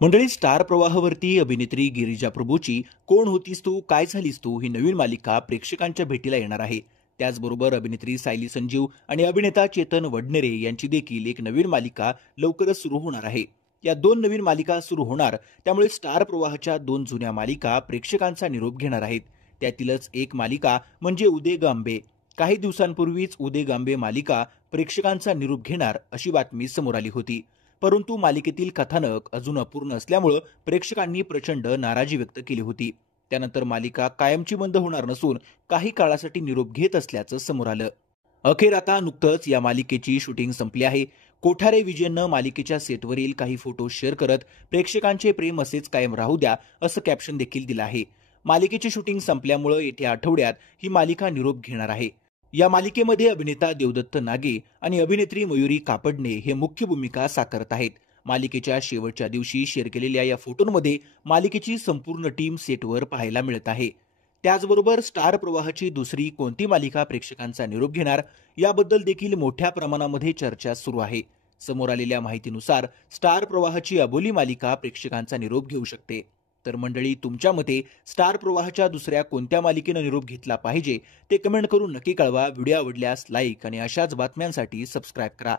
मंडळी, स्टार प्रवाहावरती अभिनेत्री गिरिजा प्रभूची कोण होतीस तू काय झालीस तू ही नवीन मालिका प्रेक्षकांच्या भेटीला येणार आहे. त्याचबरोबर अभिनेत्री सायली संजीव आणि अभिनेता चेतन वडनेरे यांची देखील एक नवीन मालिका लवकरच सुरू होणार आहे. या दोन नवीन मालिका सुरू होणार त्यामुळे स्टार प्रवाहाच्या दोन जुन्या मालिका प्रेक्षकांचा निरोप घेणार आहेत. त्यातीलच एक मालिका म्हणजे उदे गांबे. काही दिवसांपूर्वीच उदे गांबे मालिका प्रेक्षकांचा निरोप घेणार अशी बातमी समोर आली होती. परंतु मालिकेतील कथानक अजून अपूर्ण असल्यामुळे प्रेक्षकांनी प्रचंड नाराजी व्यक्त केली होती. त्यानंतर मालिका कायमची बंद होणार नसून काही काळासाठी निरोप घेत असल्याचं समोर आलं. अखेर आता नुकतंच या मालिकेची शूटिंग संपली आहे. कोठारे विजयननं मालिकेच्या सेटवरील काही फोटो शेअर करत प्रेक्षकांचे प्रेम असेच कायम राहू द्या असं कॅप्शन देखील दिलं आहे. मालिकेची शूटिंग संपल्यामुळे येत्या आठवड्यात ही मालिका निरोप घेणार आहे. या मालिकेमध्ये अभिनेता देवदत्त नागे आणि अभिनेत्री मयुरी कापडणे हे मुख्य भूमिका साकारत आहेत. मालिकेच्या शेवटच्या दिवशी शेअर केलेल्या या फोटोंमध्ये मालिकेची संपूर्ण टीम सेटवर पाहायला मिळत आहे. त्याचबरोबर स्टार प्रवाहाची दुसरी कोणती मालिका प्रेक्षकांचा निरोप घेणार याबद्दल देखील मोठ्या प्रमाणामध्ये चर्चा सुरू आहे. समोर आलेल्या माहितीनुसार स्टार प्रवाहाची अबोली मालिका प्रेक्षकांचा निरोप घेऊ शकते. तर मंडळी, तुमच्या मते स्टार प्रवाहाच्या दुसऱ्या कोणत्या मालिकेनं निरोप घेतला पाहिजे ते कमेंट करून नक्की कळवा. व्हिडिओ आवडल्यास लाईक आणि अशाच बातम्यांसाठी सबस्क्राईब करा.